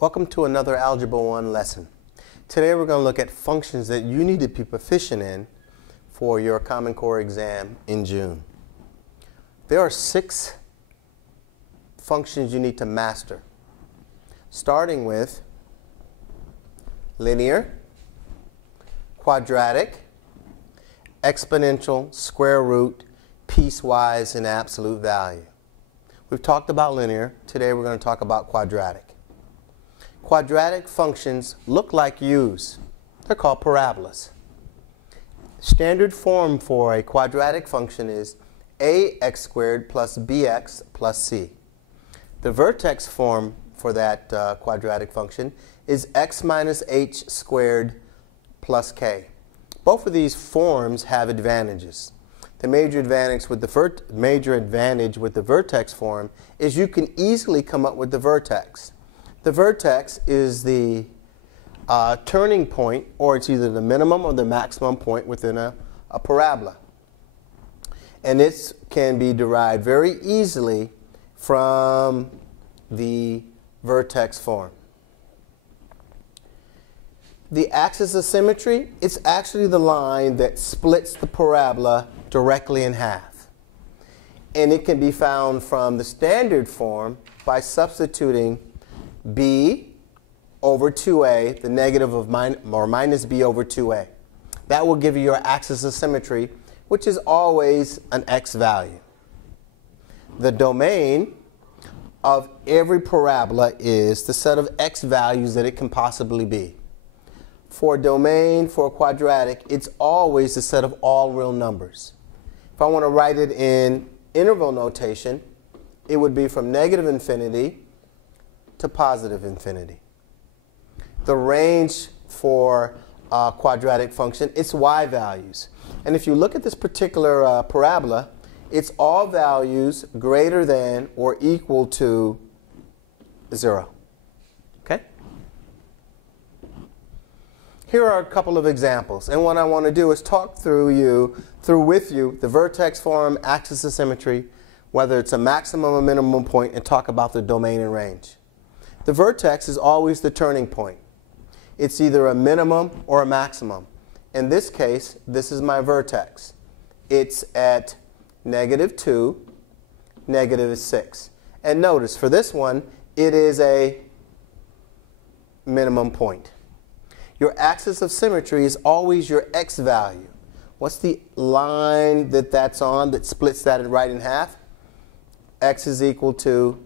Welcome to another Algebra 1 lesson. Today we're going to look at functions that you need to be proficient in for your Common Core exam in June. There are 6 functions you need to master, starting with linear, quadratic, exponential, square root, piecewise, and absolute value. We've talked about linear. Today we're going to talk about quadratic. Quadratic functions look like U's. They're called parabolas. Standard form for a quadratic function is ax squared plus bx plus c. The vertex form for that quadratic function is x minus h squared plus k. Both of these forms have advantages. The major advantage with the vertex form is you can easily come up with the vertex. The vertex is the turning point, or it's either the minimum or the maximum point within a parabola. And this can be derived very easily from the vertex form. The axis of symmetry, it's actually the line that splits the parabola directly in half. And it can be found from the standard form by substituting b over 2a, the negative of minus b over 2a. That will give you your axis of symmetry, which is always an x value. The domain of every parabola is the set of x values that it can possibly be. For a domain, for a quadratic, it's always the set of all real numbers. If I want to write it in interval notation, it would be from negative infinity to positive infinity. The range for a quadratic function, it's y values. And if you look at this particular parabola, it's all values greater than or equal to 0. Okay? Here are a couple of examples. And what I want to do is talk through with you the vertex form, axis of symmetry, whether it's a maximum or minimum point, and talk about the domain and range. The vertex is always the turning point. It's either a minimum or a maximum. In this case, this is my vertex. It's at -2, -6. And notice, for this one, it is a minimum point. Your axis of symmetry is always your x value. What's the line that's on that splits that right in half? X is equal to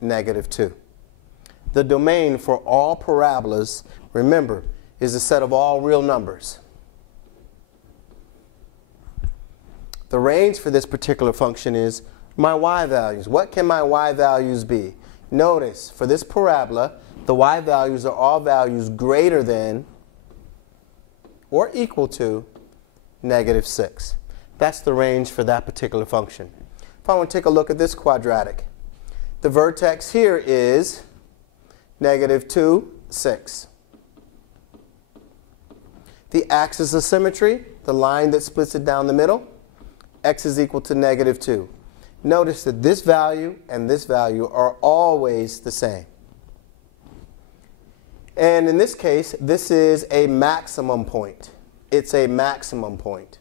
-2. The domain for all parabolas, remember, is a set of all real numbers. The range for this particular function is my y values. What can my y values be? Notice, for this parabola, the y values are all values greater than or equal to -6. That's the range for that particular function. If I want to take a look at this quadratic, the vertex here is -2, 6. The axis of symmetry, the line that splits it down the middle, x is equal to -2. Notice that this value and this value are always the same. And in this case, this is a maximum point. It's a maximum point.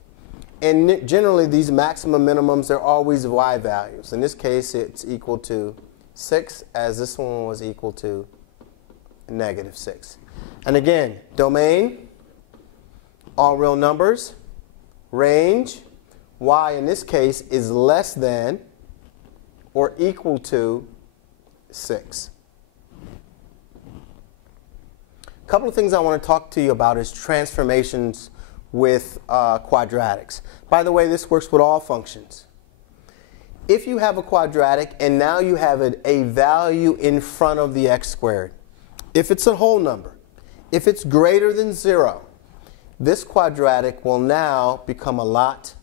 And generally, these maximum minimums are always y values. In this case, it's equal to 6, as this one was equal to -6. And again, domain, all real numbers. Range, y in this case is less than or equal to 6. A couple of things I want to talk to you about is transformations with quadratics. By the way, this works with all functions. If you have a quadratic and now you have a value in front of the x squared, if it's a whole number, if it's greater than 0, this quadratic will now become a lot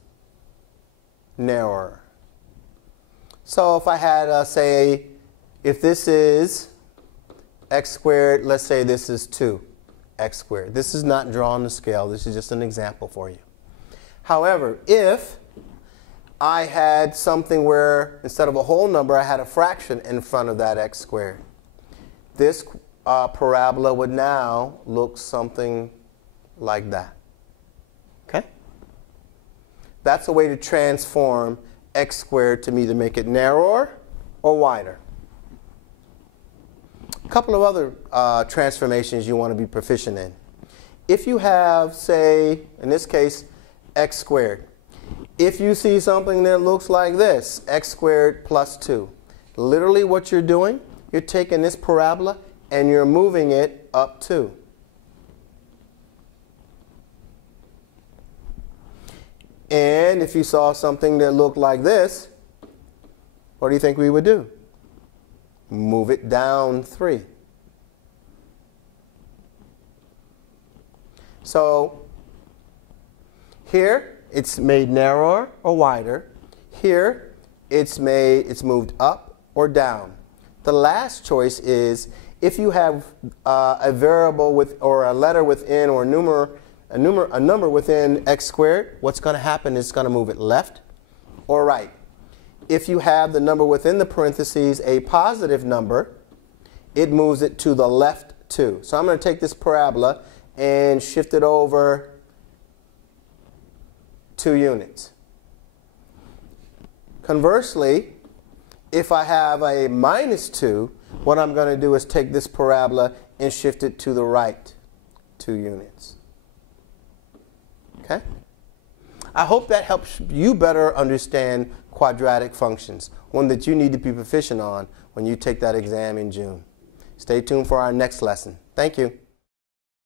narrower. So if I had, say, if this is x squared, let's say this is 2x squared. This is not drawn to scale. This is just an example for you. However, if I had something where instead of a whole number, I had a fraction in front of that x squared, this parabola would now look something like that. Okay? That's a way to transform x squared to either make it narrower or wider. A couple of other transformations you want to be proficient in. If you have, say, in this case, x squared. If you see something that looks like this, x squared plus 2. Literally what you're doing, you're taking this parabola and you're moving it up 2. And if you saw something that looked like this, what do you think we would do? Move it down 3. So here it's made narrower or wider. Here it's moved up or down. The last choice is if you have a variable with or a letter within or a number within x squared, what's going to happen is it's going to move it left or right. If you have the number within the parentheses a positive number, it moves it to the left too. So I'm going to take this parabola and shift it over 2 units. Conversely, if I have a minus 2, what I'm going to do is take this parabola and shift it to the right 2 units. Okay? I hope that helps you better understand quadratic functions, one that you need to be proficient on when you take that exam in June. Stay tuned for our next lesson. Thank you.